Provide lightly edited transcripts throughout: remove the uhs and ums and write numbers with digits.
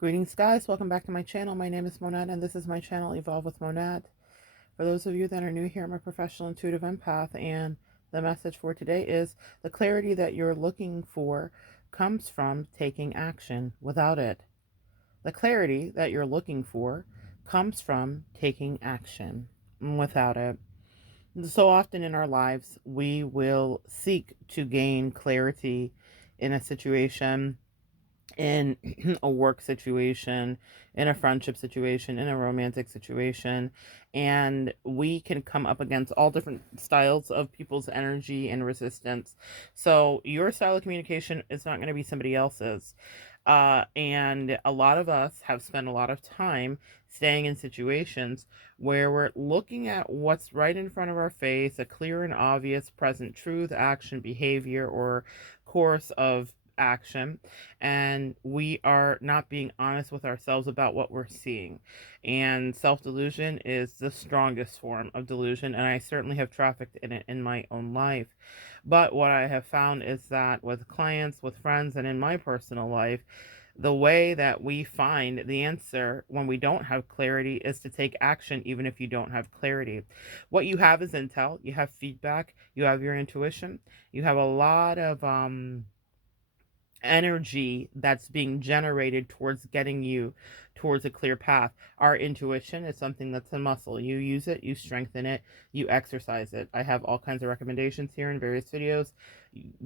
Greetings, guys. Welcome back to my channel. My name is Monad, and this is my channel, Evolve with Monad. For those of you that are new here, I'm a professional intuitive empath, and the message for today is the clarity that you're looking for comes from taking action. Without it, the clarity that you're looking for comes from taking action. Without it, so often in our lives, we will seek to gain clarity in a situation, in a work situation, in a friendship situation, in a romantic situation, and we can come up against all different styles of people's energy and resistance. So your style of communication is not going to be somebody else's. And a lot of us have spent a lot of time staying in situations where we're looking at what's right in front of our face, a clear and obvious present truth, action, behavior, or course of action, and we are not being honest with ourselves about what we're seeing. And self-delusion is the strongest form of delusion, and I certainly have trafficked in it in my own life. But what I have found is that with clients, with friends, and in my personal life, the way that we find the answer when we don't have clarity is to take action, even if you don't have clarity. What you have is intel, you have feedback, you have your intuition, you have a lot of energy that's being generated towards getting you towards a clear path. Our intuition is something that's a muscle. You use it, you strengthen it, you exercise it. I have all kinds of recommendations here in various videos.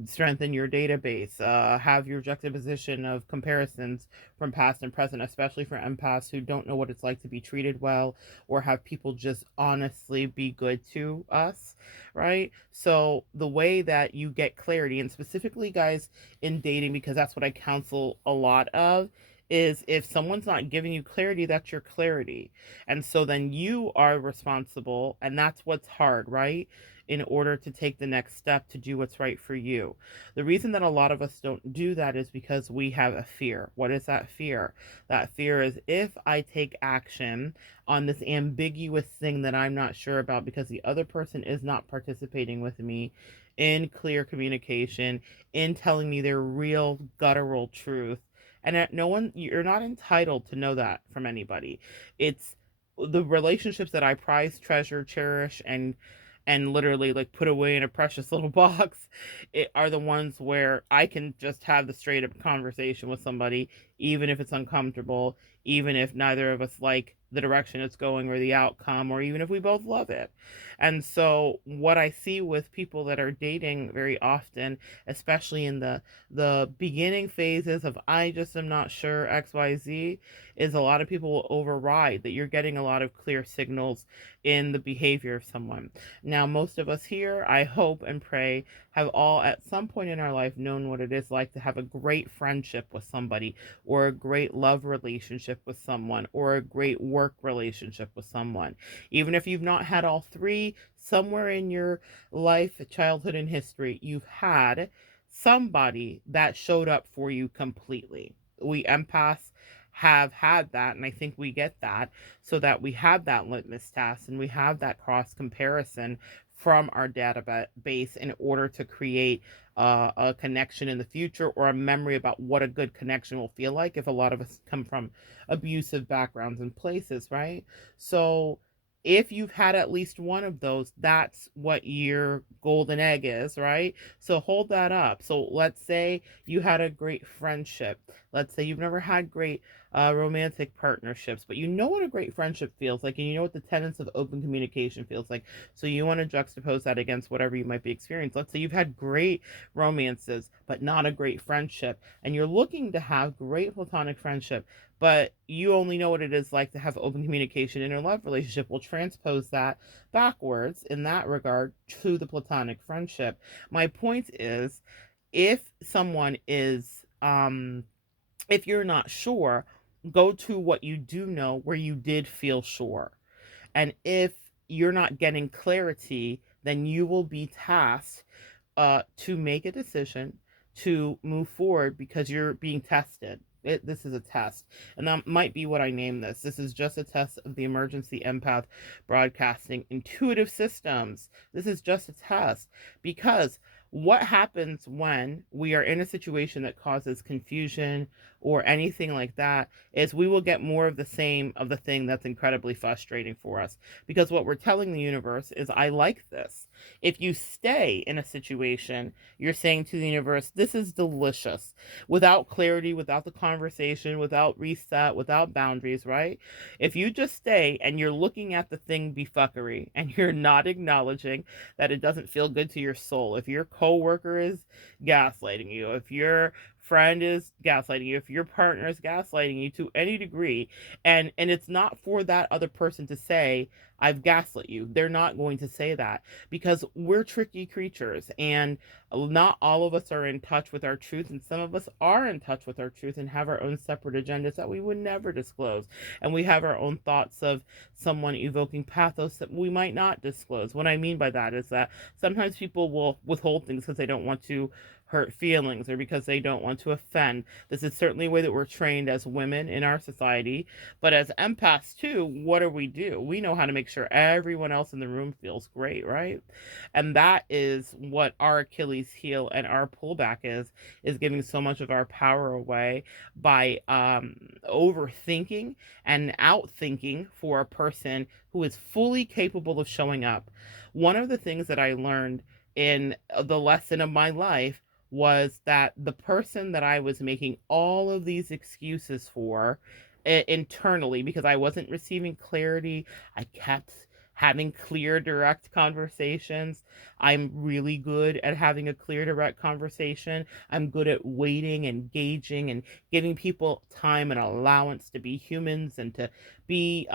Strengthen your database, have your juxtaposition of comparisons from past and present, especially for empaths who don't know what it's like to be treated well or have people just honestly be good to us, right? So the way that you get clarity, and specifically guys in dating, because that's what I counsel a lot of, is if someone's not giving you clarity, that's your clarity. And so then you are responsible, and that's what's hard, right? In order to take the next step to do what's right for you. The reason that a lot of us don't do that is because we have a fear. What is that fear? That fear is, if I take action on this ambiguous thing that I'm not sure about because the other person is not participating with me in clear communication, in telling me their real guttural truth. And no one, you're not entitled to know that from anybody. It's the relationships that I prize, treasure, cherish, and literally like put away in a precious little box, it are the ones where I can just have the straight up conversation with somebody, even if it's uncomfortable, even if neither of us like the direction it's going or the outcome, or even if we both love it. And so what I see with people that are dating very often, especially in the beginning phases of I just am not sure XYZ, is a lot of people will override that you're getting a lot of clear signals in the behavior of someone. Now, most of us here, I hope and pray, have all at some point in our life known what it is like to have a great friendship with somebody, or a great love relationship with someone, or a great work relationship with someone. Even if you've not had all three, somewhere in your life, childhood, and history, you've had somebody that showed up for you completely. We empaths have had that, and I think we get that so that we have that litmus test and we have that cross comparison from our database in order to create a connection in the future, or a memory about what a good connection will feel like if a lot of us come from abusive backgrounds and places, right? So if you've had at least one of those, that's what your golden egg is, right? So hold that up. So let's say you had a great friendship. Let's say you've never had great romantic partnerships, but you know what a great friendship feels like, and you know what the tenets of open communication feels like. So you want to juxtapose that against whatever you might be experiencing. Let's say you've had great romances, but not a great friendship, and you're looking to have great platonic friendship, but you only know what it is like to have open communication in a love relationship. We'll transpose that backwards in that regard to the platonic friendship. My point is, if someone is, if you're not sure, go to what you do know where you did feel sure. And if you're not getting clarity, then you will be tasked to make a decision to move forward because you're being tested. This is a test. And that might be what I name this. This is just a test of the emergency empath broadcasting intuitive systems. This is just a test because What happens when we are in a situation that causes confusion or anything like that is we will get more of the same of the thing that's incredibly frustrating for us. Because what we're telling the universe is, I like this. If you stay in a situation, you're saying to the universe, this is delicious. Without clarity, without the conversation, without reset, without boundaries, right? If you just stay and you're looking at the thing be fuckery and you're not acknowledging that it doesn't feel good to your soul, if your coworker is gaslighting you, if your friend is gaslighting you, if your partner is gaslighting you to any degree, and it's not for that other person to say, I've gaslit you. They're not going to say that because we're tricky creatures, and not all of us are in touch with our truth, and some of us are in touch with our truth and have our own separate agendas that we would never disclose. And we have our own thoughts of someone evoking pathos that we might not disclose. What I mean by that is that sometimes people will withhold things because they don't want to hurt feelings or because they don't want to offend. This is certainly a way that we're trained as women in our society. But as empaths too, what do? We know how to make sure everyone else in the room feels great, right? And that is what our Achilles heel and our pullback is giving so much of our power away by overthinking and outthinking for a person who is fully capable of showing up. One of the things that I learned in the lesson of my life was that the person that I was making all of these excuses for internally, because I wasn't receiving clarity, I kept having clear, direct conversations. I'm really good at having a clear, direct conversation. I'm good at waiting and gauging and giving people time and allowance to be humans and to be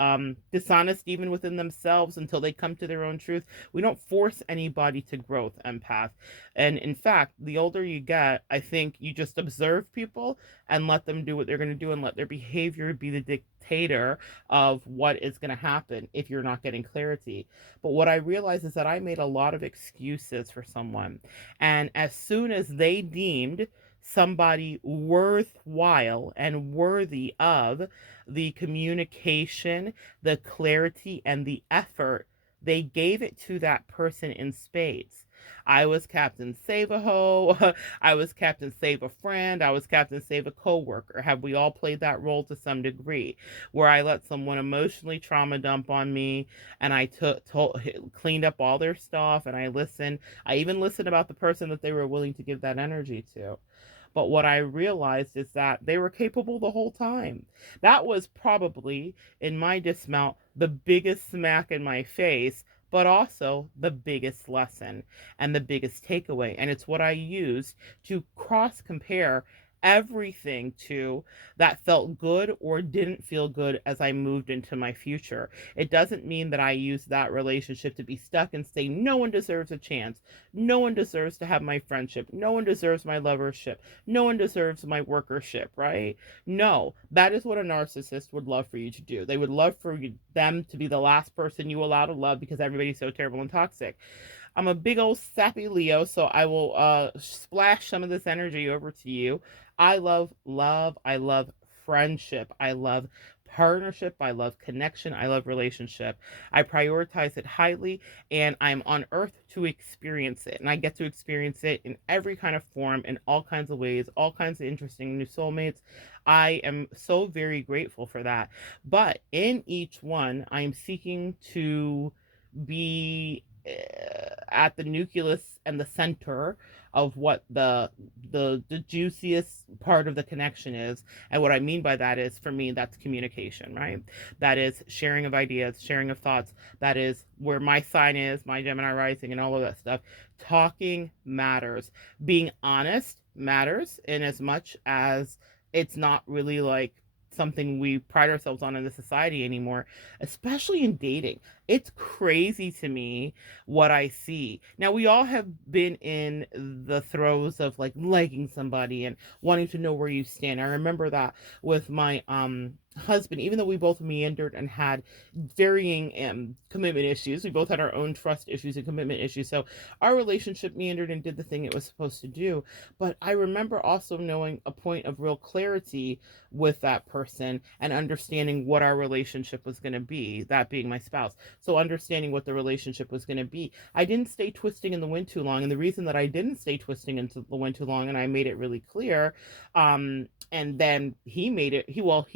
dishonest even within themselves until they come to their own truth. We don't force anybody to growth, empath. And in fact, the older you get, I think you just observe people and let them do what they're going to do and let their behavior be the dictator of what is going to happen if you're not getting clarity. But what I realized is that I made a lot of excuses for someone. And as soon as they deemed somebody worthwhile and worthy of the communication, the clarity, and the effort, they gave it to that person in spades. I was Captain Save a Ho. I was Captain Save a Friend. I was Captain Save a Coworker. Have we all played that role to some degree? Where I let someone emotionally trauma dump on me, and I cleaned up all their stuff, and I listened. I even listened about the person that they were willing to give that energy to. But what I realized is that they were capable the whole time. That was probably, in my dismount, the biggest smack in my face, but also the biggest lesson and the biggest takeaway. And it's what I used to cross compare everything to that felt good or didn't feel good as I moved into my future. It doesn't mean that I use that relationship to be stuck and say, no one deserves a chance. No one deserves to have my friendship. No one deserves my lovership. No one deserves my workership, right? No, that is what a narcissist would love for you to do. They would love for them to be the last person you allow to love because everybody's so terrible and toxic. I'm a big old sappy Leo, so I will splash some of this energy over to you. I love love. I love friendship. I love partnership. I love connection. I love relationship. I prioritize it highly, and I'm on earth to experience it. And I get to experience it in every kind of form, in all kinds of ways, all kinds of interesting new soulmates. I am so very grateful for that. But in each one, I am seeking to be at the nucleus and the center of what the juiciest part of the connection is. And what I mean by that is, for me, that's communication, right? That is sharing of ideas, sharing of thoughts. That is where my sign is, my Gemini rising, and all of that stuff. Talking matters. Being honest matters in as much as it's not really like something we pride ourselves on in the society anymore, especially in dating. It's crazy to me what I see. Now, we all have been in the throes of like liking somebody and wanting to know where you stand. I remember that with my husband, even though we both meandered and had varying commitment issues, we both had our own trust issues and commitment issues. So our relationship meandered and did the thing it was supposed to do. But I remember also knowing a point of real clarity with that person and understanding what our relationship was going to be, that being my spouse. So understanding what the relationship was going to be. I didn't stay twisting in the wind too long. And the reason that I didn't stay twisting into the wind too long, and I made it really clear, and then he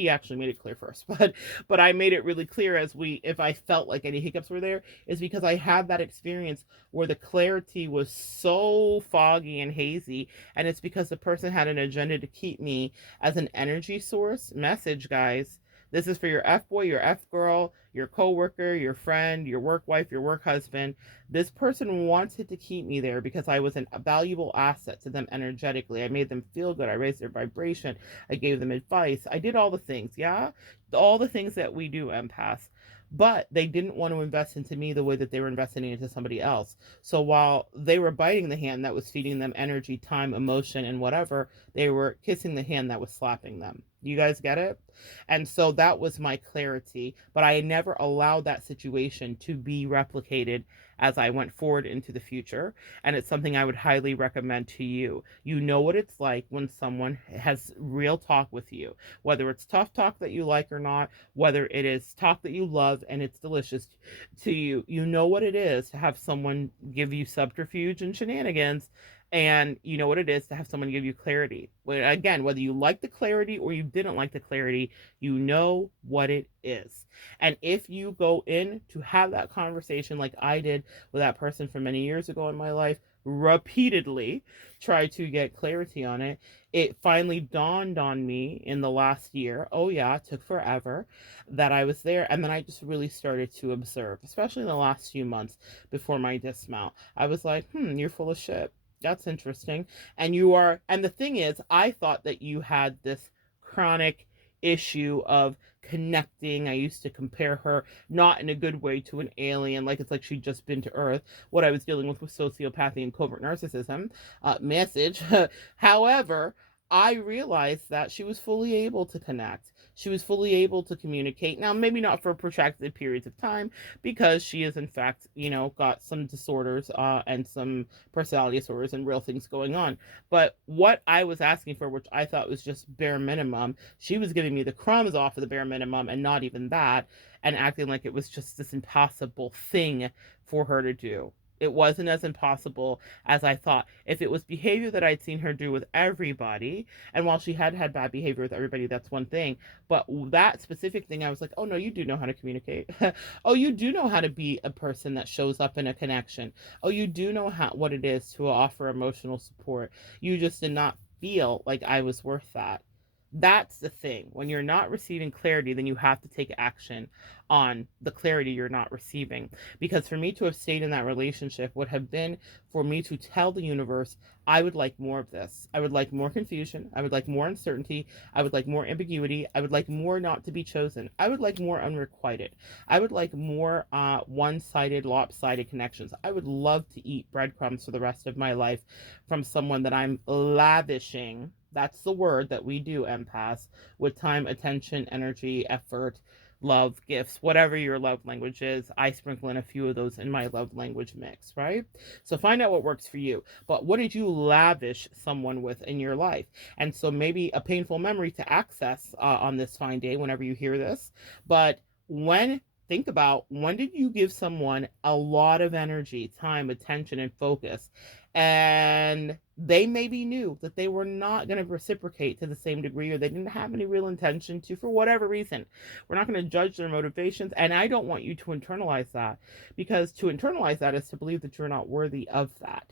actually made it clear first, but I made it really clear if I felt like any hiccups were there, is because I had that experience where the clarity was so foggy and hazy, and it's because the person had an agenda to keep me as an energy source. Message, guys. This is for your F boy, your F girl, your coworker, your friend, your work wife, your work husband. This person wanted to keep me there because I was a valuable asset to them energetically. I made them feel good. I raised their vibration. I gave them advice. I did all the things, yeah? All the things that we do, empaths. But they didn't want to invest into me the way that they were investing into somebody else. So while they were biting the hand that was feeding them energy, time, emotion, and whatever, they were kissing the hand that was slapping them. You guys get it? And so that was my clarity. But I never allowed that situation to be replicated as I went forward into the future. And it's something I would highly recommend to you. You know what it's like when someone has real talk with you, whether it's tough talk that you like or not, whether it is talk that you love and it's delicious to you. You know what it is to have someone give you subterfuge and shenanigans, and you know what it is to have someone give you clarity. Again, whether you like the clarity or you didn't like the clarity, you know what it is. And if you go in to have that conversation like I did with that person from many years ago in my life, repeatedly try to get clarity on it, it finally dawned on me in the last year, oh yeah, it took forever, that I was there. And then I just really started to observe, especially in the last few months before my dismount. I was like, you're full of shit. That's interesting. And the thing is, I thought that you had this chronic issue of connecting. I used to compare her, not in a good way, to an alien, like it's like she'd just been to Earth. What I was dealing with was sociopathy and covert narcissism. Message. However, I realized that she was fully able to connect. She was fully able to communicate. Now, maybe not for protracted periods of time, because she is, in fact, got some disorders and some personality disorders and real things going on. But what I was asking for, which I thought was just bare minimum, she was giving me the crumbs off of the bare minimum and not even that, and acting like it was just this impossible thing for her to do. It wasn't as impossible as I thought. If it was behavior that I'd seen her do with everybody, and while she had had bad behavior with everybody, that's one thing. But that specific thing, I was like, oh no, you do know how to communicate. Oh, you do know how to be a person that shows up in a connection. Oh, you do know what it is to offer emotional support. You just did not feel like I was worth that. That's the thing. When you're not receiving clarity, then you have to take action on the clarity you're not receiving. Because for me to have stayed in that relationship would have been for me to tell the universe, I would like more of this. I would like more confusion. I would like more uncertainty. I would like more ambiguity. I would like more not to be chosen. I would like more unrequited. I would like more one-sided, lopsided connections. I would love to eat breadcrumbs for the rest of my life from someone that I'm lavishing. That's the word that we do, empaths, with time, attention, energy, effort, love, gifts, whatever your love language is. I sprinkle in a few of those in my love language mix, right? So find out what works for you. But what did you lavish someone with in your life? And so maybe a painful memory to access on this fine day whenever you hear this. But think about, when did you give someone a lot of energy, time, attention, and focus, and they maybe knew that they were not going to reciprocate to the same degree, or they didn't have any real intention to, for whatever reason? We're not going to judge their motivations, and I don't want you to internalize that, because to internalize that is to believe that you're not worthy of that.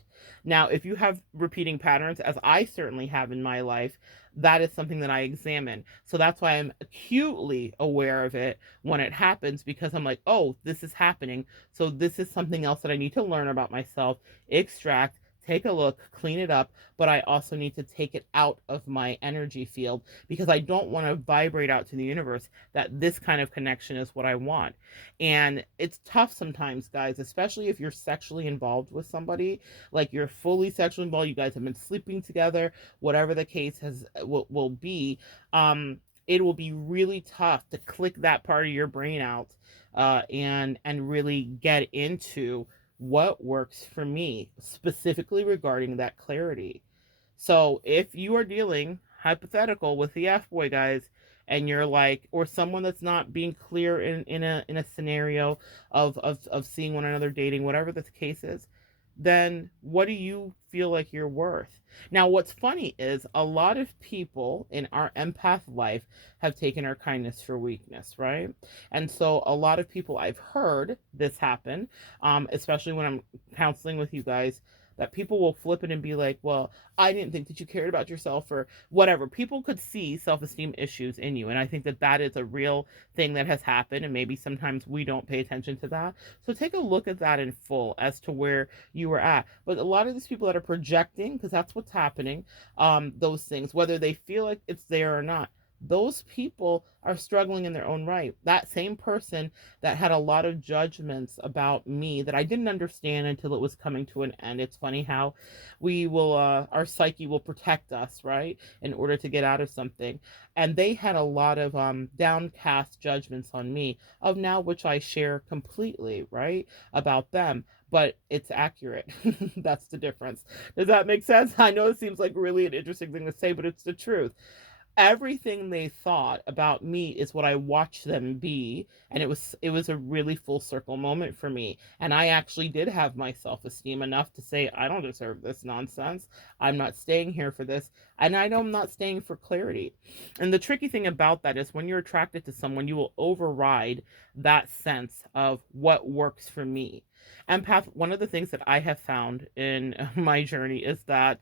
Now, if you have repeating patterns, as I certainly have in my life, that is something that I examine. So that's why I'm acutely aware of it when it happens, because I'm like, oh, this is happening. So this is something else that I need to learn about myself, extract, take a look, clean it up, but I also need to take it out of my energy field, because I don't want to vibrate out to the universe that this kind of connection is what I want. And it's tough sometimes, guys, especially if you're sexually involved with somebody, like you're fully sexually involved, you guys have been sleeping together, whatever the case will be. It will be really tough to click that part of your brain out and really get into what works for me, specifically regarding that clarity. So if you are dealing, hypothetical, with the F-boy, guys, and you're like, or someone that's not being clear in a scenario of seeing one another, dating, whatever the case is, then what do you feel like you're worth? Now, what's funny is a lot of people in our empath life have taken our kindness for weakness, right? And so a lot of people, I've heard this happen, especially when I'm counseling with you guys, that people will flip it and be like, well, I didn't think that you cared about yourself or whatever. People could see self-esteem issues in you. And I think that that is a real thing that has happened. And maybe sometimes we don't pay attention to that. So take a look at that in full as to where you were at. But a lot of these people that are projecting, because that's what's happening, those things, whether they feel like it's there or not, those people are struggling in their own right. That same person that had a lot of judgments about me that I didn't understand until it was coming to an end. It's funny how we will, our psyche will protect us, right, in order to get out of something. And they had a lot of downcast judgments on me, of now which I share completely, right, about them. But it's accurate. That's the difference. Does that make sense? I know it seems like really an interesting thing to say, but it's the truth. Everything they thought about me is what I watched them be, and it was a really full circle moment for me. And I actually did have my self-esteem enough to say, I don't deserve this nonsense. I'm not staying here for this, and I know I'm not staying for clarity. And the tricky thing about that is when you're attracted to someone, you will override that sense of what works for me. Empath, one of the things that I have found in my journey is that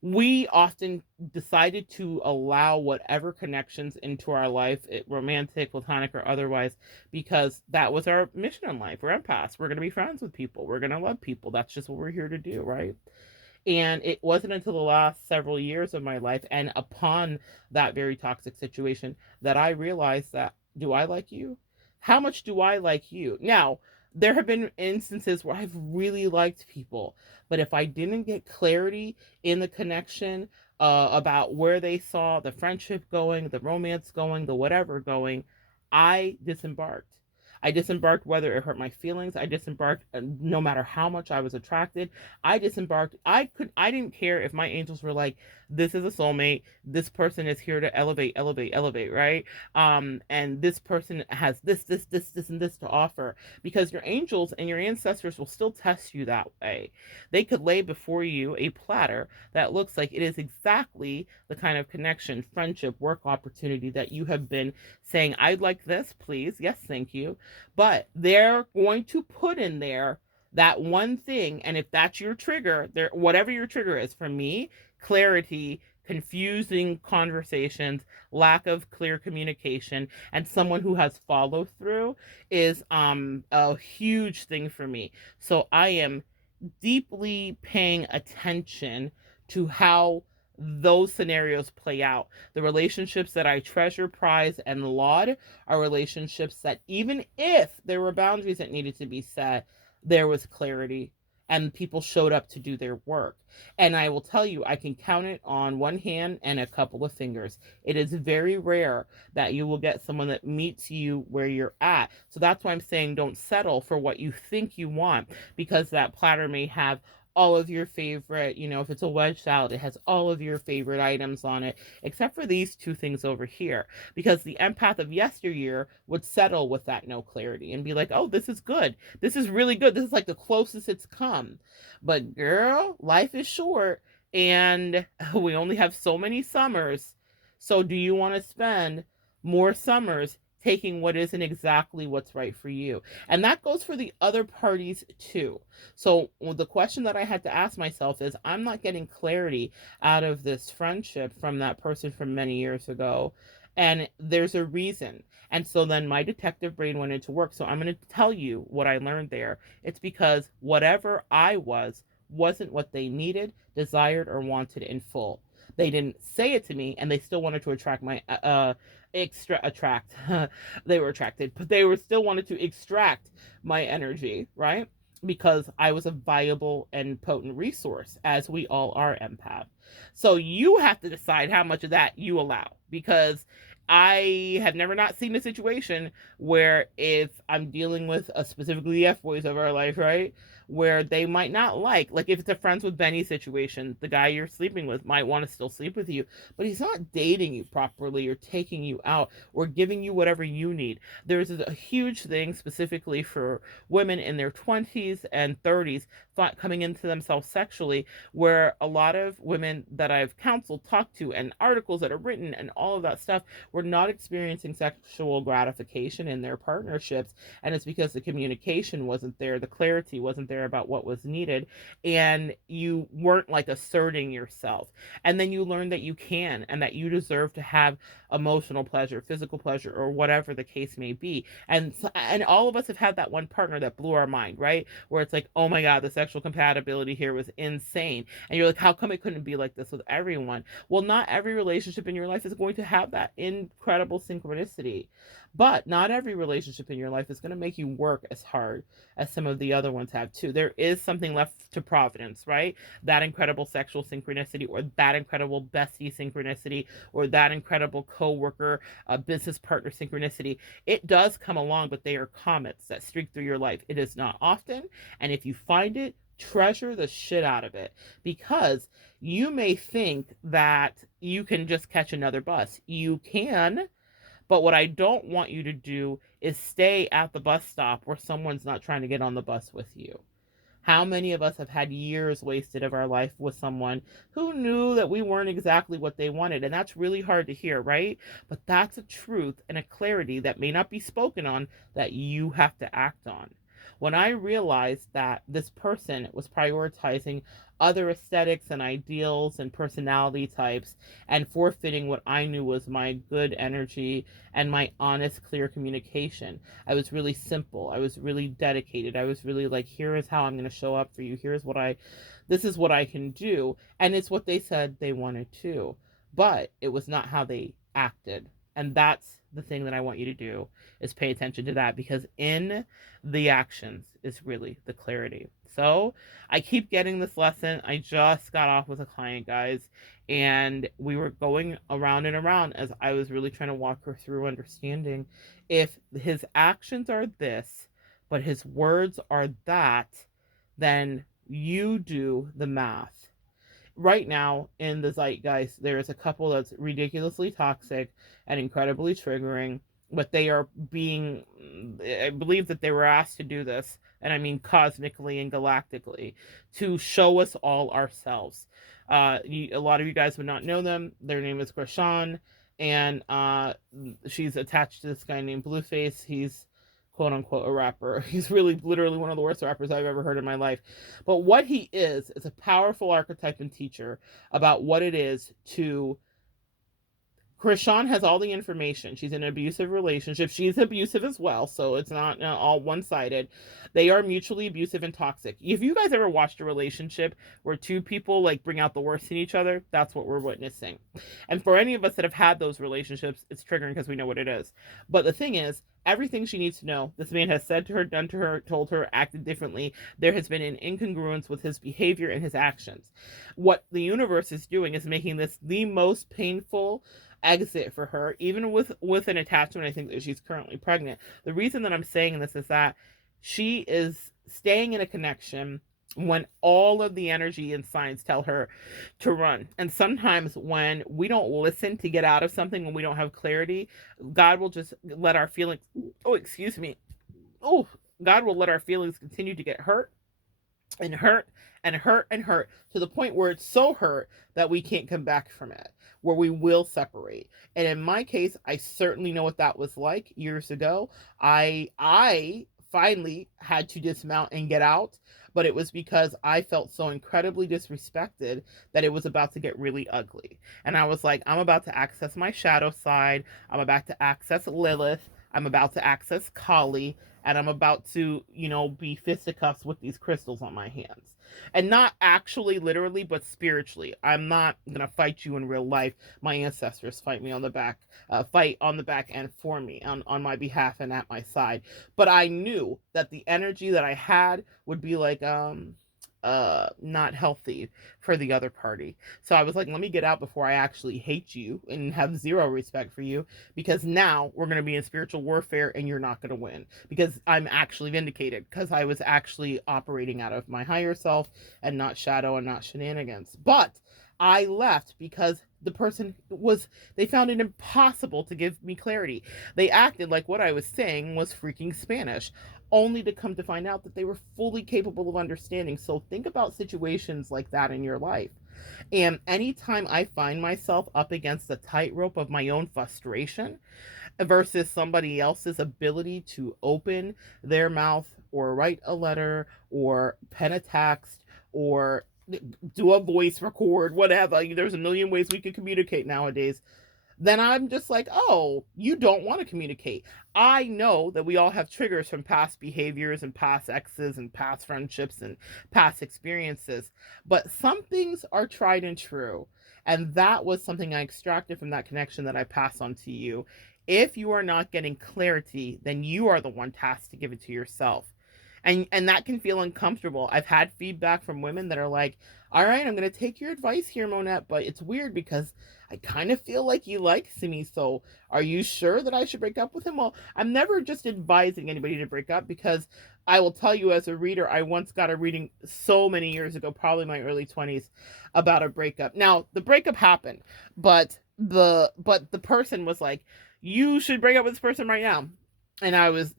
we often decided to allow whatever connections into our life, romantic, platonic, or otherwise, because that was our mission in life. We're empaths. We're going to be friends with people. We're going to love people. That's just what we're here to do, right? And it wasn't until the last several years of my life and upon that very toxic situation that I realized that, do I like you? How much do I like you? Now, there have been instances where I've really liked people, but if I didn't get clarity in the connection, about where they saw the friendship going, the romance going, the whatever going, I disembarked. I disembarked whether it hurt my feelings. I disembarked no matter how much I was attracted. I disembarked. I didn't care if my angels were like, this is a soulmate. This person is here to elevate, elevate, elevate, right? And this person has this, and this to offer, because your angels and your ancestors will still test you that way. They could lay before you a platter that looks like it is exactly the kind of connection, friendship, work opportunity that you have been saying, I'd like this, please. Yes, thank you. But they're going to put in there that one thing, and if that's your trigger, there, whatever your trigger is, for me, clarity, confusing conversations, lack of clear communication, and someone who has follow through is a huge thing for me. So I am deeply paying attention to how those scenarios play out. The relationships that I treasure, prize, and laud are relationships that, even if there were boundaries that needed to be set, there was clarity and people showed up to do their work. And I will tell you, I can count it on one hand and a couple of fingers. It is very rare that you will get someone that meets you where you're at. So that's why I'm saying don't settle for what you think you want, because that platter may have all of your favorite, if it's a wedge salad, it has all of your favorite items on it, except for these two things over here. Because the empath of yesteryear would settle with that no clarity and be like, oh, this is good. This is really good. This is like the closest it's come. But girl, life is short and we only have so many summers. So do you want to spend more summers taking what isn't exactly what's right for you? And that goes for the other parties too. So the question that I had to ask myself is, I'm not getting clarity out of this friendship from that person from many years ago. And there's a reason. And so then my detective brain went into work. So I'm going to tell you what I learned there. It's because whatever I wasn't what they needed, desired, or wanted in full. They didn't say it to me, and they still wanted to attract my they were attracted, but they were still wanted to extract my energy, right? Because I was a viable and potent resource, as we all are empath. So you have to decide how much of that you allow, because I have never not seen a situation where, if I'm dealing with specifically the F boys of our life, right? where they might not like if it's a friends with Benny situation, the guy you're sleeping with might want to still sleep with you, but he's not dating you properly or taking you out or giving you whatever you need. There's a huge thing specifically for women in their 20s and 30s coming into themselves sexually, where a lot of women that I've counseled, talked to, and articles that are written and all of that stuff were not experiencing sexual gratification in their partnerships. And it's because the communication wasn't there, the clarity wasn't there about what was needed, and you weren't like asserting yourself. And then you learn that you can and that you deserve to have emotional pleasure, physical pleasure, or whatever the case may be. And all of us have had that one partner that blew our mind, right? Where it's like, oh my God, the sexual compatibility here was insane. And you're like, how come it couldn't be like this with everyone? Well, not every relationship in your life is going to have that incredible synchronicity. But not every relationship in your life is going to make you work as hard as some of the other ones have too. There is something left to providence, right? That incredible sexual synchronicity, or that incredible bestie synchronicity, or that incredible coworker, business partner synchronicity. It does come along, but they are comets that streak through your life. It is not often. And if you find it, treasure the shit out of it, because you may think that you can just catch another bus. You can, but what I don't want you to do is stay at the bus stop where someone's not trying to get on the bus with you. How many of us have had years wasted of our life with someone who knew that we weren't exactly what they wanted? And that's really hard to hear, right? But that's a truth and a clarity that may not be spoken on, that you have to act on. When I realized that this person was prioritizing other aesthetics and ideals and personality types and forfeiting what I knew was my good energy and my honest, clear communication, I was really simple. I was really dedicated. I was really like, here is how I'm going to show up for you. This is what I can do. And it's what they said they wanted to. But it was not how they acted. And that's the thing that I want you to do, is pay attention to that, because in the actions is really the clarity. So I keep getting this lesson. I just got off with a client, guys, and we were going around and around as I was really trying to walk her through understanding, if his actions are this, but his words are that, then you do the math. Right now in the zeitgeist, there is a couple that's ridiculously toxic and incredibly triggering, but they are being, I believe that they were asked to do this, and I mean cosmically and galactically, to show us all ourselves. A lot of you guys would not know them. Their name is Chrisean, and she's attached to this guy named Blueface. He's quote unquote a rapper. He's really literally one of the worst rappers I've ever heard in my life. But what he is a powerful archetype and teacher about what it is to. Chrisean has all the information. She's in an abusive relationship. She's abusive as well, so it's not all one-sided. They are mutually abusive and toxic. If you guys ever watched a relationship where two people like bring out the worst in each other, that's what we're witnessing. And for any of us that have had those relationships, it's triggering because we know what it is. But the thing is, everything she needs to know, this man has said to her, done to her, told her, acted differently. There has been an incongruence with his behavior and his actions. What the universe is doing is making this the most painful exit for her, even with an attachment. I think that she's currently pregnant. The reason that I'm saying this is that she is staying in a connection when all of the energy and signs tell her to run. And sometimes when we don't listen to get out of something, when we don't have clarity, God will just let our feelings, God will let our feelings continue to get hurt and hurt and hurt and hurt, to the point where it's so hurt that we can't come back from it, where we will separate. And in my case, I certainly know what that was like years ago. I finally had to dismount and get out, but it was because I felt so incredibly disrespected that it was about to get really ugly. And I was like, I'm about to access my shadow side. I'm about to access Lilith. I'm about to access Kali, and I'm about to, be fisticuffs with these crystals on my hands. And not actually literally, but spiritually. I'm not going to fight you in real life. My ancestors fight on the back end for me, on my behalf and at my side. But I knew that the energy that I had would be like, not healthy for the other party. So I was like, let me get out before I actually hate you and have zero respect for you, because now we're going to be in spiritual warfare and you're not going to win, because I'm actually vindicated, because I was actually operating out of my higher self and not shadow and not shenanigans. But I left because the person was, they found it impossible to give me clarity. They acted like what I was saying was freaking Spanish, only to come to find out that they were fully capable of understanding. So think about situations like that in your life. And anytime I find myself up against the tightrope of my own frustration versus somebody else's ability to open their mouth or write a letter or pen a text or do a voice record, whatever. There's a million ways we can communicate nowadays. Then I'm just like, oh, you don't want to communicate. I know that we all have triggers from past behaviors and past exes and past friendships and past experiences, but some things are tried and true. And that was something I extracted from that connection that I pass on to you. If you are not getting clarity, then you are the one tasked to give it to yourself. And that can feel uncomfortable. I've had feedback from women that are like, all right, I'm going to take your advice here, Monette, but it's weird because I kind of feel like you like me. So are you sure that I should break up with him? Well, I'm never just advising anybody to break up, because I will tell you, as a reader, I once got a reading so many years ago, probably my early 20s, about a breakup. Now, the breakup happened, but the person was like, you should break up with this person right now. And I was,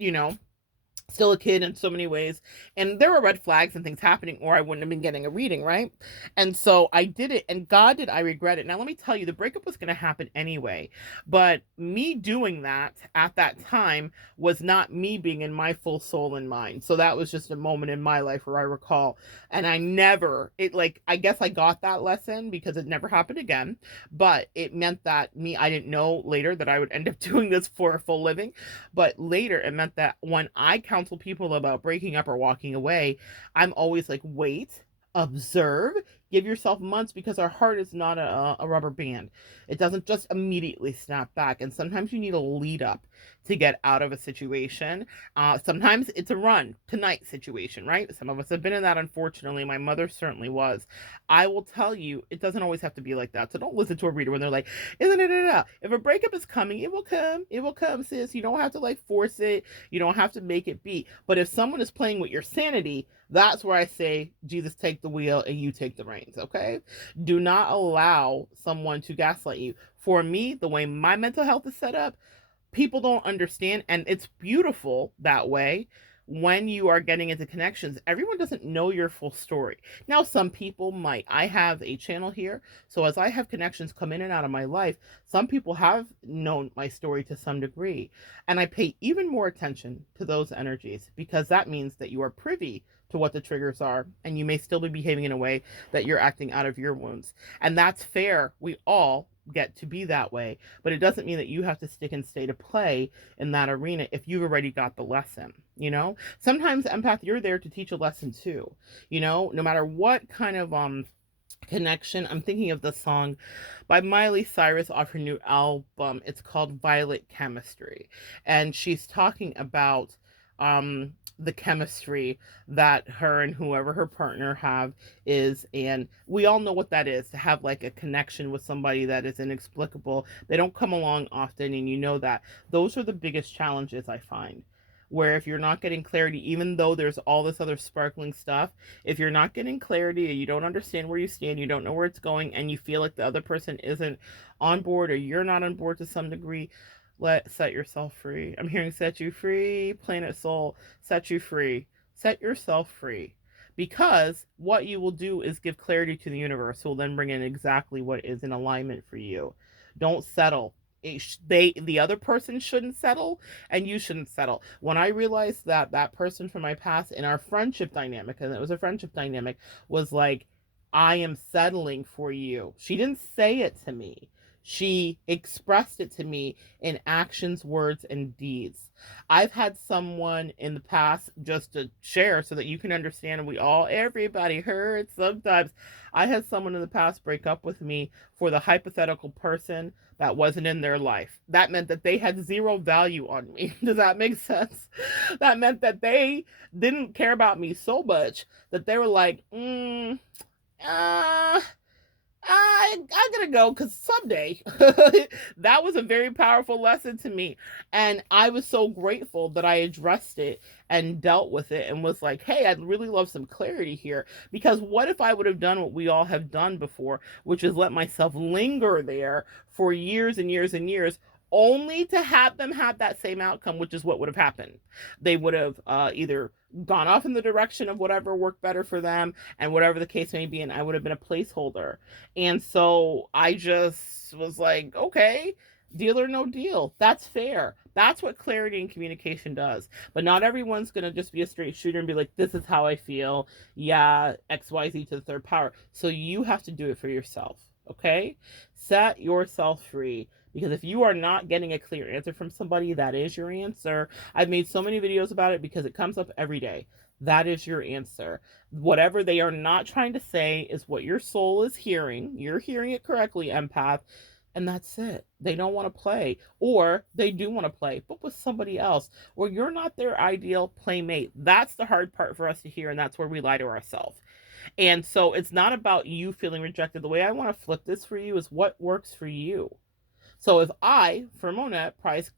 still a kid in so many ways, and there were red flags and things happening, or I wouldn't have been getting a reading, right? And so I did it, and God, did I regret it. Now let me tell you, the breakup was going to happen anyway, but me doing that at that time was not me being in my full soul and mind. So that was just a moment in my life where I recall, and I never, it like, I guess I got that lesson because it never happened again, but it meant that I didn't know later that I would end up doing this for a full living. But later it meant that when I counsel people about breaking up or walking away, I'm always like, wait, observe, give yourself months, because our heart is not a rubber band. It doesn't just immediately snap back. And sometimes you need a lead up to get out of a situation. Sometimes it's a run tonight situation, right? Some of us have been in that, unfortunately. My mother certainly was. I will tell you, it doesn't always have to be like that. So don't listen to a reader when they're like, isn't it? If a breakup is coming, it will come. It will come, sis. You don't have to like force it. You don't have to make it be. But if someone is playing with your sanity, that's where I say, Jesus, take the wheel and you take the reins, okay? Do not allow someone to gaslight you. For me, the way my mental health is set up, people don't understand, and it's beautiful that way. When you are getting into connections, everyone doesn't know your full story. Now, some people might. I have a channel here, so as I have connections come in and out of my life, some people have known my story to some degree, and I pay even more attention to those energies, because that means that you are privy to what the triggers are, and you may still be behaving in a way that you're acting out of your wounds. And that's fair. We all get to be that way, but it doesn't mean that you have to stick and stay to play in that arena if you've already got the lesson. Sometimes, empath, you're there to teach a lesson too. No matter what kind of connection. I'm thinking of the song by Miley Cyrus off her new album. It's called Violet Chemistry, and she's talking about the chemistry that her and whoever her partner have is, and we all know what that is, to have like a connection with somebody that is inexplicable. They don't come along often, and that those are the biggest challenges I find, where if you're not getting clarity, even though there's all this other sparkling stuff, if you're not getting clarity, or you don't understand where you stand, you don't know where it's going, and you feel like the other person isn't on board, or you're not on board to some degree, set yourself free. I'm hearing set you free, planet soul, set you free. Set yourself free. Because what you will do is give clarity to the universe, who will then bring in exactly what is in alignment for you. Don't settle. The other person shouldn't settle, and you shouldn't settle. When I realized that person from my past in our friendship dynamic, and it was a friendship dynamic, was like, I am settling for you. She didn't say it to me. She expressed it to me in actions, words, and deeds. I've had someone in the past, just to share so that you can understand, and everybody hurts sometimes. I had someone in the past break up with me for the hypothetical person that wasn't in their life. That meant that they had zero value on me. Does that make sense? That meant that they didn't care about me so much that they were like, uh, I gotta go because someday. That was a very powerful lesson to me. And I was so grateful that I addressed it and dealt with it and was like, hey, I'd really love some clarity here. Because what if I would have done what we all have done before, which is let myself linger there for years and years and years, only to have them have that same outcome, which is what would have happened. They would have either gone off in the direction of whatever worked better for them and whatever the case may be, and I would have been a placeholder. And so I just was like, okay, deal or no deal. That's fair. That's what clarity and communication does. But not everyone's going to just be a straight shooter and be like, this is how I feel. Yeah, XYZ to the third power. So you have to do it for yourself. Okay? Set yourself free. Because if you are not getting a clear answer from somebody, that is your answer. I've made so many videos about it because it comes up every day. That is your answer. Whatever they are not trying to say is what your soul is hearing. You're hearing it correctly, empath. And that's it. They don't want to play. Or they do want to play, but with somebody else. Or you're not their ideal playmate. That's the hard part for us to hear, and that's where we lie to ourselves. And so it's not about you feeling rejected. The way I want to flip this for you is what works for you. So if I, Monette, price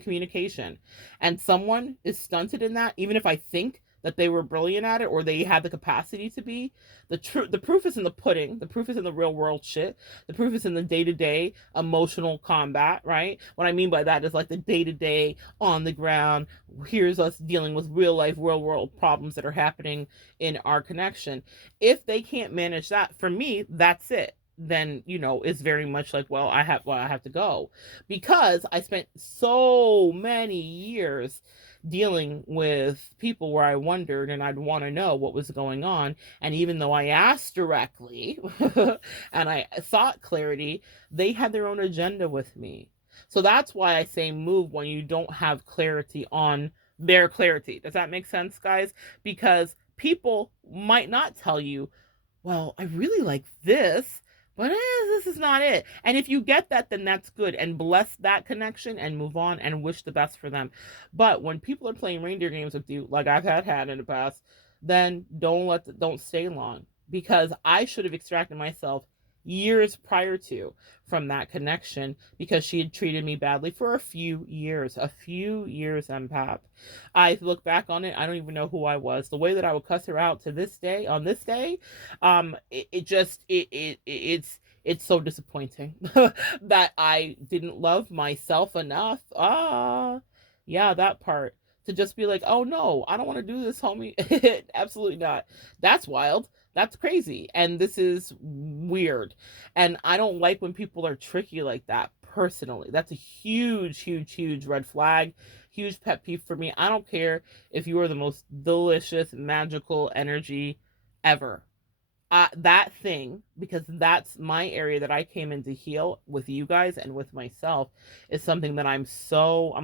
communication, and someone is stunted in that, even if I think that they were brilliant at it or they had the capacity to be, the proof is in the pudding. The proof is in the real world shit. The proof is in the day-to-day emotional combat, right? What I mean by that is like the day-to-day on the ground. Here's us dealing with real life, real world problems that are happening in our connection. If they can't manage that, for me, that's it. Then it's very much like, well, I have to go, because I spent so many years dealing with people where I wondered and I'd want to know what was going on. And even though I asked directly and I sought clarity, they had their own agenda with me. So that's why I say move when you don't have clarity on their clarity. Does that make sense, guys? Because people might not tell you, well, I really like this, but this is not it. And if you get that, then that's good. And bless that connection and move on and wish the best for them. But when people are playing reindeer games with you, like I've had in the past, then don't stay long. Because I should have extracted myself years prior to from that connection, because she had treated me badly for a few years, empath. I look back on it, I don't even know who I was. The way that I would cuss her out to this day, on this day, it's so disappointing that I didn't love myself enough. Yeah, that part. To just be like, oh no, I don't want to do this, homie. Absolutely not. That's wild. That's crazy. And this is weird. And I don't like when people are tricky like that, personally. That's a huge red flag. Huge pet peeve for me. I don't care if you are the most delicious, magical energy ever. That thing, because that's my area that I came in to heal with you guys and with myself, is something that I'm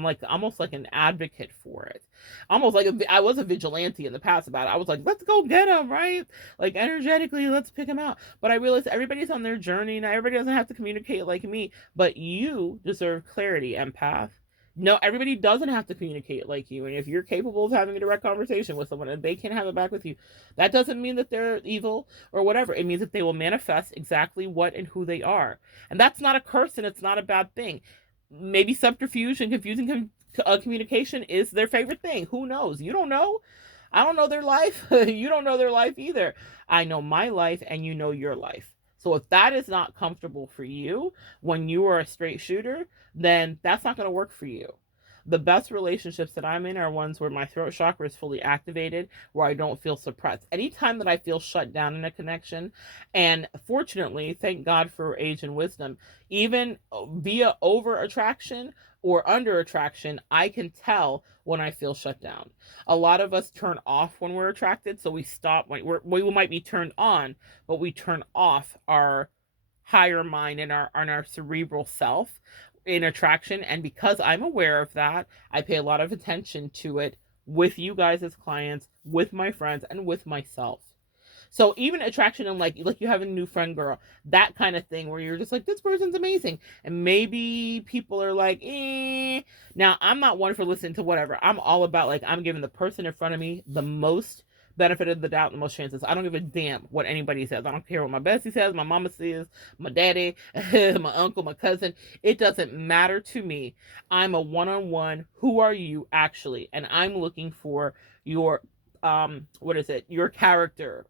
like almost like an advocate for it. Almost like I was a vigilante in the past about it. I was like, let's go get him, right? Like energetically, let's pick him out. But I realized everybody's on their journey. Now everybody doesn't have to communicate like me, but you deserve clarity, empath. No, everybody doesn't have to communicate like you. And if you're capable of having a direct conversation with someone and they can have it back with you, that doesn't mean that they're evil or whatever. It means that they will manifest exactly what and who they are. And that's not a curse, and it's not a bad thing. Maybe subterfuge and confusing communication is their favorite thing. Who knows? You don't know. I don't know their life. You don't know their life either. I know my life, and you know your life. So if that is not comfortable for you when you are a straight shooter, then that's not going to work for you. The best relationships that I'm in are ones where my throat chakra is fully activated, where I don't feel suppressed. Anytime that I feel shut down in a connection, and fortunately, thank God for age and wisdom, even via over attraction or under attraction, I can tell when I feel shut down. A lot of us turn off when we're attracted, so we stop. We might be turned on, but we turn off our higher mind and our cerebral self in attraction. And because I'm aware of that, I pay a lot of attention to it with you guys as clients, with my friends, and with myself. So even attraction and like you have a new friend girl, that kind of thing where you're just like, this person's amazing. And maybe people are like, eh. Now, I'm not one for listening to whatever. I'm all about like, I'm giving the person in front of me the most benefit of the doubt, the most chances. I don't give a damn what anybody says. I don't care what my bestie says, my mama says, my daddy, my uncle, my cousin. It doesn't matter to me. I'm a one-on-one. Who are you actually? And I'm looking for your what is it, your character,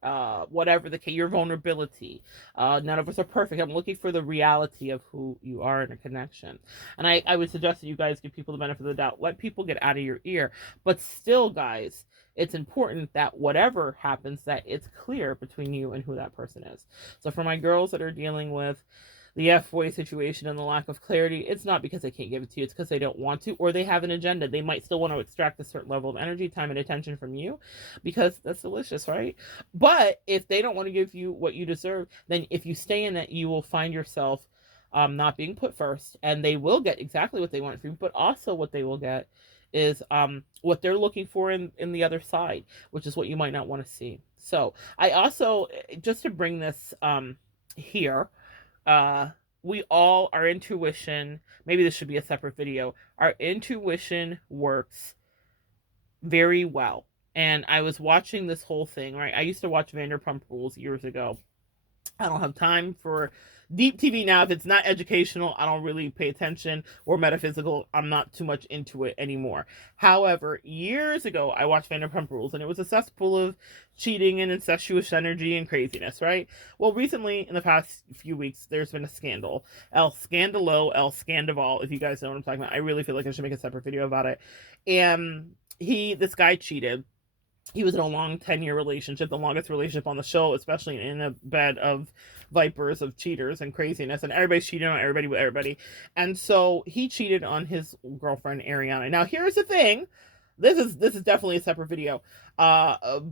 whatever the case, your vulnerability. None of us are perfect. I'm looking for the reality of who you are in a connection. And I would suggest that you guys give people the benefit of the doubt. Let people get out of your ear. But still, guys, it's important that whatever happens, that it's clear between you and who that person is. So for my girls that are dealing with the F-boy situation and the lack of clarity, it's not because they can't give it to you. It's because they don't want to, or they have an agenda. They might still want to extract a certain level of energy, time, and attention from you because that's delicious, right? But if they don't want to give you what you deserve, then if you stay in it, you will find yourself not being put first, and they will get exactly what they want from you, but also what they will get is what they're looking for in the other side, which is what you might not want to see. So I also, just to bring this here, we all, our intuition, maybe this should be a separate video, our intuition works very well. And I was watching this whole thing, right? I used to watch Vanderpump Rules years ago. I don't have time for deep TV now. If it's not educational, I don't really pay attention, or metaphysical, I'm not too much into it anymore. However, years ago, I watched Vanderpump Rules, and it was a cesspool of cheating and incestuous energy and craziness, right? Well, recently, in the past few weeks, there's been a scandal. El Scandalo, El Scandival, if you guys know what I'm talking about. I really feel like I should make a separate video about it. And this guy cheated. He was in a long 10-year relationship, the longest relationship on the show, especially in a bed of vipers, of cheaters and craziness, and everybody's cheating on everybody with everybody. And so he cheated on his girlfriend Ariana. Now here's the thing, this is definitely a separate video,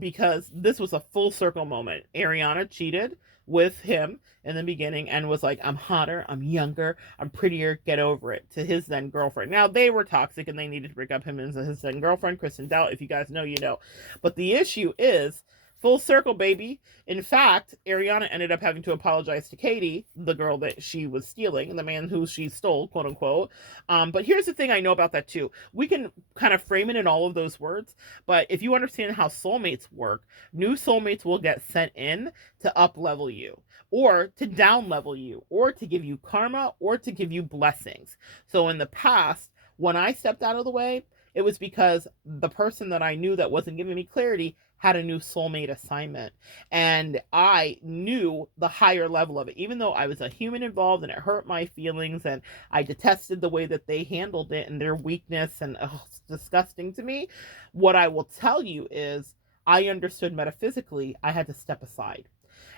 because this was a full circle moment. Ariana cheated with him in the beginning and was like, I'm hotter, I'm younger, I'm prettier, get over it, to his then girlfriend. Now they were toxic and they needed to break up, him and his then girlfriend, Chrisean. If you guys know, you know. But the issue is, full circle, baby. In fact, Ariana ended up having to apologize to Katie, the girl that she was stealing, and the man who she stole, quote unquote. But here's the thing I know about that too. We can kind of frame it in all of those words, but if you understand how soulmates work, new soulmates will get sent in to up level you, or to down level you, or to give you karma, or to give you blessings. So in the past, when I stepped out of the way, it was because the person that I knew that wasn't giving me clarity had a new soulmate assignment. And I knew the higher level of it, even though I was a human involved and it hurt my feelings and I detested the way that they handled it and their weakness, and it's disgusting to me. What I will tell you is, I understood metaphysically I had to step aside.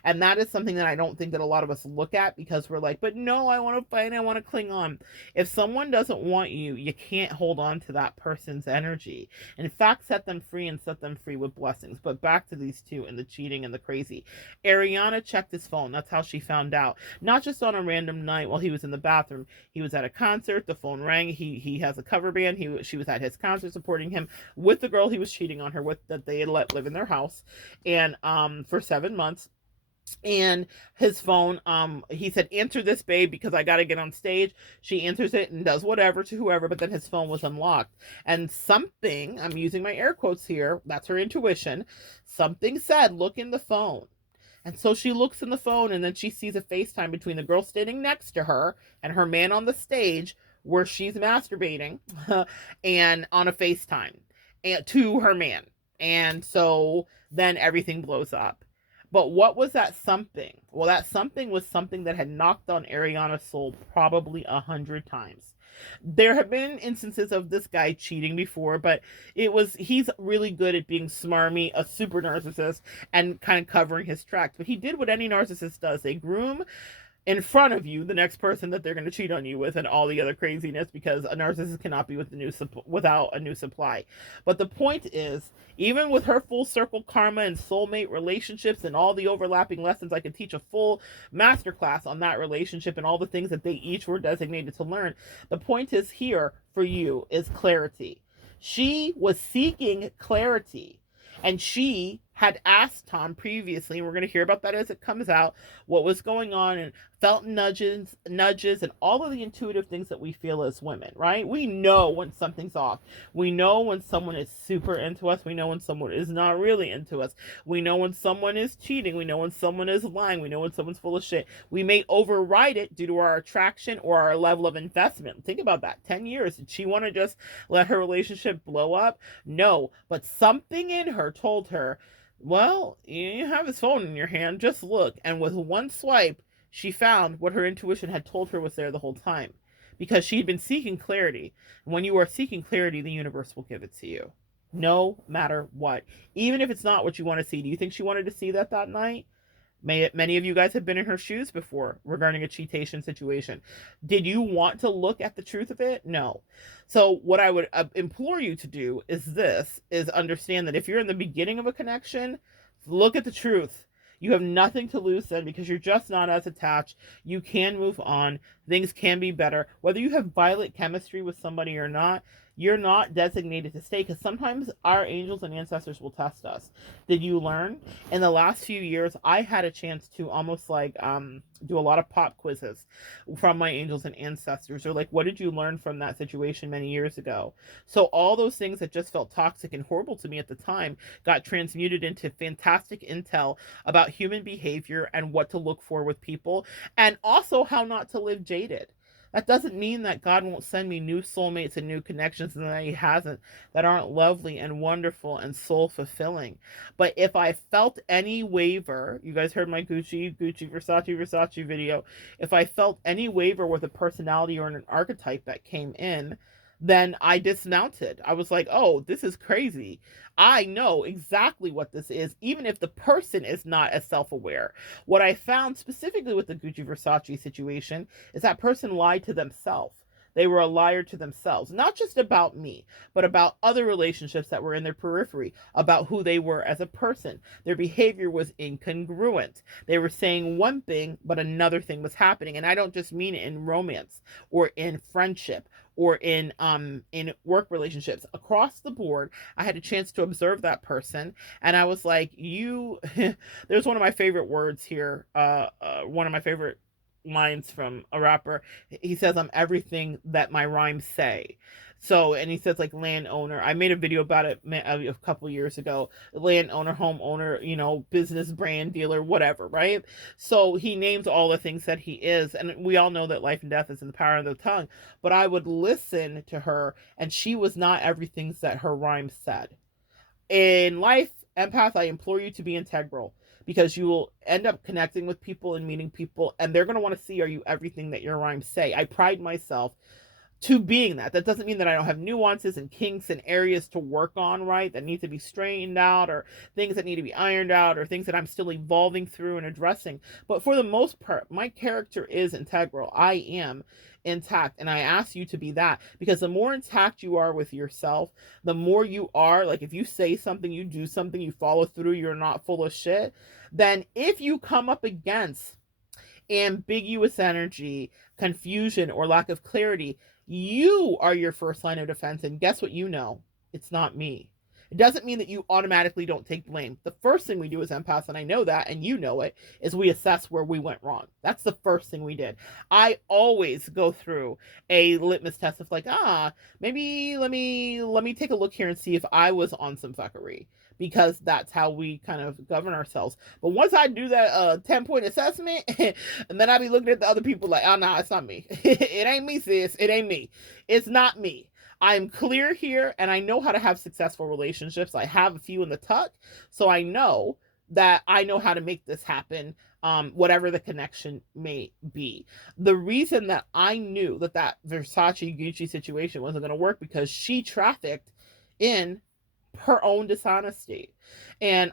And that is something that I don't think that a lot of us look at, because we're like, but no, I want to fight, I want to cling on. If someone doesn't want you, you can't hold on to that person's energy. In fact, set them free, and set them free with blessings. But back to these two and the cheating and the crazy. Ariana checked his phone. That's how she found out. Not just on a random night while he was in the bathroom. He was at a concert, the phone rang, he has a cover band, she was at his concert supporting him with the girl he was cheating on her with, that they had let live in their house, and for 7 months. And his phone, he said, answer this, babe, because I got to get on stage. She answers it and does whatever to whoever, but then his phone was unlocked. And something, I'm using my air quotes here, that's her intuition, something said, look in the phone. And so she looks in the phone, and then she sees a FaceTime between the girl standing next to her and her man on the stage, where she's masturbating and on a FaceTime and to her man. And so then everything blows up. But what was that something? Well, that something was something that had knocked on Ariana's soul probably 100 times. There have been instances of this guy cheating before, but he's really good at being smarmy, a super narcissist, and kind of covering his tracks. But he did what any narcissist does. They groom in front of you the next person that they're going to cheat on you with, and all the other craziness, because a narcissist cannot be without a new supply. But the point is, even with her full circle karma and soulmate relationships and all the overlapping lessons, I could teach a full masterclass on that relationship and all the things that they each were designated to learn. The point is here for you is clarity. She was seeking clarity, and she had asked Tom previously, and we're going to hear about that as it comes out, what was going on, and felt nudges, and all of the intuitive things that we feel as women, right? We know when something's off. We know when someone is super into us. We know when someone is not really into us. We know when someone is cheating. We know when someone is lying. We know when someone's full of shit. We may override it due to our attraction or our level of investment. Think about that. 10 years. Did she want to just let her relationship blow up? No. But something in her told her, well, you have his phone in your hand, just look. And with one swipe, she found what her intuition had told her was there the whole time. Because she'd been seeking clarity. And when you are seeking clarity, the universe will give it to you. No matter what. Even if it's not what you want to see. Do you think she wanted to see that night? Many of you guys have been in her shoes before regarding a cheatation situation. Did you want to look at the truth of it? No. So what I would implore you to do is understand that if you're in the beginning of a connection, look at the truth. You have nothing to lose then because you're just not as attached. You can move on. Things can be better. Whether you have violent chemistry with somebody or not, you're not designated to stay because sometimes our angels and ancestors will test us. Did you learn? In the last few years, I had a chance to almost like do a lot of pop quizzes from my angels and ancestors, or like, what did you learn from that situation many years ago? So all those things that just felt toxic and horrible to me at the time got transmuted into fantastic intel about human behavior and what to look for with people, and also how not to live jaded. That doesn't mean that God won't send me new soulmates and new connections, and that he hasn't, that aren't lovely and wonderful and soul fulfilling. But if I felt any waver, you guys heard my Versace video. If I felt any waver with a personality or an archetype that came in, then I dismounted. I was like, oh, this is crazy. I know exactly what this is, even if the person is not as self-aware. What I found specifically with the Versace situation is that person lied to themselves. They were a liar to themselves, not just about me, but about other relationships that were in their periphery, about who they were as a person. Their behavior was incongruent. They were saying one thing, but another thing was happening. And I don't just mean it in romance or in friendship or in work relationships. Across the board, I had a chance to observe that person, and I was like, you there's one of my favorite words here, one of my favorite lines from a rapper. He says, I'm everything that my rhymes say. So, and he says like landowner. I made a video about it a couple years ago. Landowner, homeowner, business, brand, dealer, whatever, right? So he names all the things that he is. And we all know that life and death is in the power of the tongue. But I would listen to her, and she was not everything that her rhymes said. In life, empath, I implore you to be integral, because you will end up connecting with people and meeting people, and they're going to want to see, are you everything that your rhymes say? I pride myself to being that. That doesn't mean that I don't have nuances and kinks and areas to work on, right? That need to be straightened out, or things that need to be ironed out, or things that I'm still evolving through and addressing. But for the most part, my character is integral. I am intact, and I ask you to be that, because the more intact you are with yourself, the more you are, like, if you say something, you do something, you follow through, you're not full of shit, then if you come up against ambiguous energy, confusion, or lack of clarity, you are your first line of defense. And guess what? It's not me. It doesn't mean that you automatically don't take blame. The first thing we do as empaths, and I know that, and you know it, is we assess where we went wrong. That's the first thing we did. I always go through a litmus test of like, maybe let me take a look here and see if I was on some fuckery, because that's how we kind of govern ourselves. But once I do that 10-point assessment, and then I be looking at the other people like, oh, no, it's not me. It ain't me, sis. It ain't me. It's not me. I'm clear here, and I know how to have successful relationships. I have a few in the tuck, so I know that I know how to make this happen, whatever the connection may be. The reason that I knew that Versace Gucci situation wasn't going to work, because she trafficked in her own dishonesty, and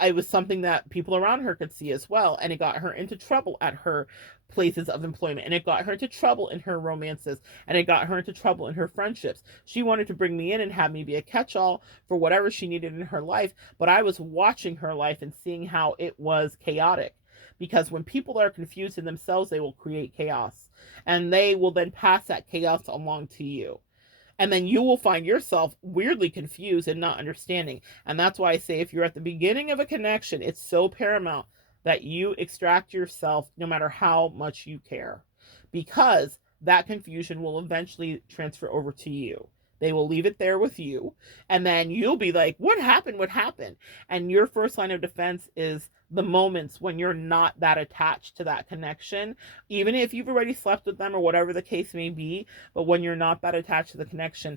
it was something that people around her could see as well, and it got her into trouble at her places of employment, and it got her into trouble in her romances, and it got her into trouble in her friendships. She wanted to bring me in and have me be a catch-all for whatever she needed in her life, but I was watching her life and seeing how it was chaotic, because when people are confused in themselves, they will create chaos, and they will then pass that chaos along to you. And then you will find yourself weirdly confused and not understanding. And that's why I say, if you're at the beginning of a connection, it's so paramount that you extract yourself no matter how much you care, because that confusion will eventually transfer over to you. They will leave it there with you, and then you'll be like, what happened? What happened? And your first line of defense is the moments when you're not that attached to that connection, even if you've already slept with them or whatever the case may be. But when you're not that attached to the connection,